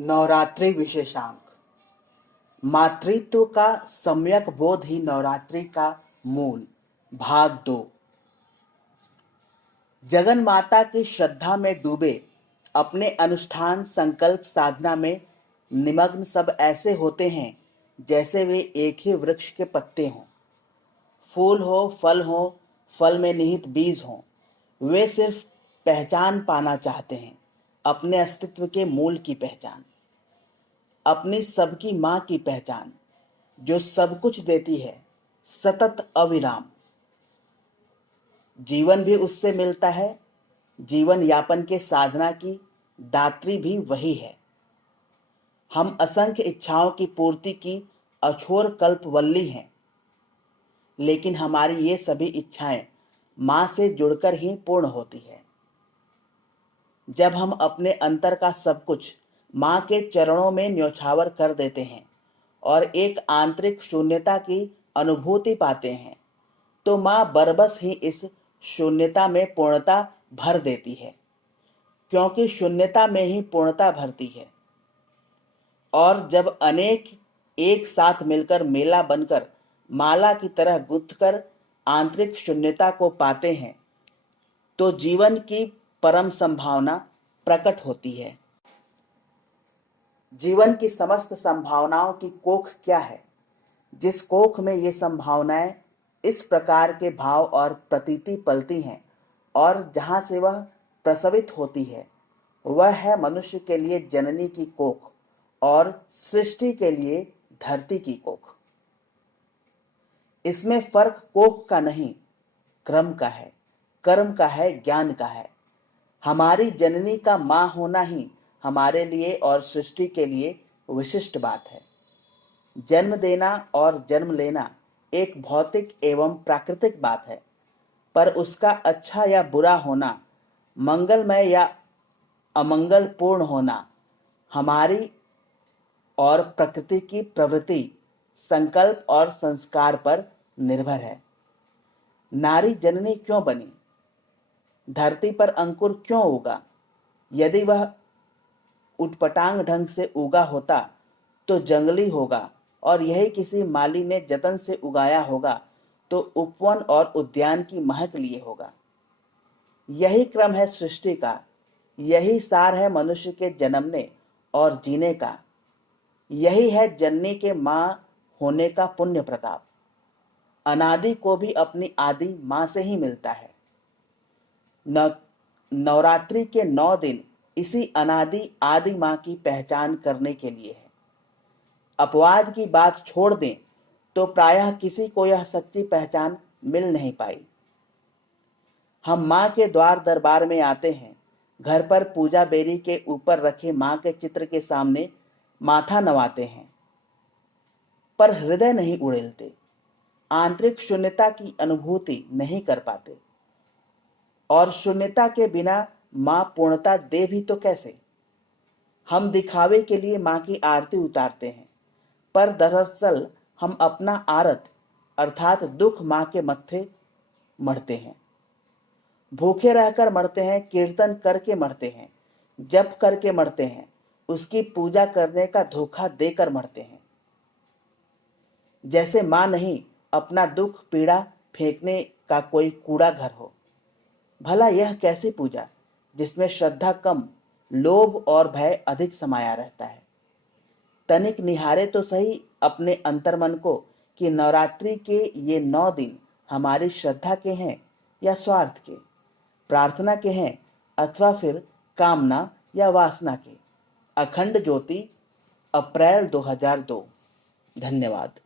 नवरात्रि विशेषांक। मातृत्व का सम्यक बोध ही नवरात्रि का मूल। भाग 2। जगन माता की श्रद्धा में डूबे अपने अनुष्ठान संकल्प साधना में निमग्न सब ऐसे होते हैं जैसे वे एक ही वृक्ष के पत्ते हों। फूल हो, फल में निहित बीज हों। वे सिर्फ पहचान पाना चाहते हैं, अपने अस्तित्व के मूल की पहचान, अपनी सबकी माँ की पहचान, जो सब कुछ देती है सतत अविराम। जीवन भी उससे मिलता है, जीवन यापन के साधना की दात्री भी वही है। हम असंख्य इच्छाओं की पूर्ति की अछोर कल्पवल्ली हैं, लेकिन हमारी ये सभी इच्छाएं माँ से जुड़कर ही पूर्ण होती है। जब हम अपने अंतर का सब कुछ माँ के चरणों में न्यौछावर कर देते हैं और एक आंतरिक शून्यता की अनुभूति पाते हैं, तो माँ बरबस ही इस शून्यता में पूर्णता भर देती है, क्योंकि शून्यता में ही पूर्णता भरती है। और जब अनेक एक साथ मिलकर मेला बनकर माला की तरह गुंथकर आंतरिक शून्यता को पाते हैं, तो जीवन की परम संभावना प्रकट होती है। जीवन की समस्त संभावनाओं की कोख क्या है? जिस कोख में ये संभावनाएं इस प्रकार के भाव और प्रतीति पलती हैं और जहां से वह प्रसवित होती है, वह है मनुष्य के लिए जननी की कोख और सृष्टि के लिए धरती की कोख। इसमें फर्क कोख का नहीं, क्रम का है, कर्म का है, ज्ञान का है। हमारी जननी का मां होना ही हमारे लिए और सृष्टि के लिए विशिष्ट बात है। जन्म देना और जन्म लेना एक भौतिक एवं प्राकृतिक बात है, पर उसका अच्छा या बुरा होना, मंगलमय या अमंगलपूर्ण होना हमारी और प्रकृति की प्रवृत्ति, संकल्प और संस्कार पर निर्भर है। नारी जननी क्यों बनी? धरती पर अंकुर क्यों उगा? यदि वह उटपटांग ढंग से उगा होता तो जंगली होगा, और यही किसी माली ने जतन से उगाया होगा तो उपवन और उद्यान की महक लिए होगा। यही क्रम है सृष्टि का, यही सार है मनुष्य के जन्मने और जीने का। यही है जननी के मां होने का पुण्य प्रताप। अनादि को भी अपनी आदि मां से ही मिलता है। नवरात्रि के 9 दिन इसी अनादि आदि मां की पहचान करने के लिए है। अपवाद की बात छोड़ दें तो प्रायः किसी को यह सच्ची पहचान मिल नहीं पाई। हम मां के द्वार दरबार में आते हैं, घर पर पूजा बेरी के ऊपर रखे मां के चित्र के सामने माथा नवाते हैं, पर हृदय नहीं उड़ेलते, आंतरिक शून्यता की अनुभूति नहीं कर पाते। और शून्यता के बिना मां पूर्णता दे भी तो कैसे? हम दिखावे के लिए मां की आरती उतारते हैं, पर दरअसल हम अपना आरत अर्थात दुख मां के मत्थे मढ़ते हैं। भूखे रहकर मरते हैं, कीर्तन करके मरते हैं, जप करके मरते हैं, उसकी पूजा करने का धोखा देकर मरते हैं। जैसे मां नहीं अपना दुख पीड़ा फेंकने का कोई कूड़ा घर हो। भला यह कैसी पूजा जिसमें श्रद्धा कम, लोभ और भय अधिक समाया रहता है। तनिक निहारे तो सही अपने अंतर्मन को कि नवरात्रि के ये 9 दिन हमारी श्रद्धा के हैं या स्वार्थ के, प्रार्थना के हैं अथवा फिर कामना या वासना के। अखंड ज्योति, अप्रैल 2002। धन्यवाद।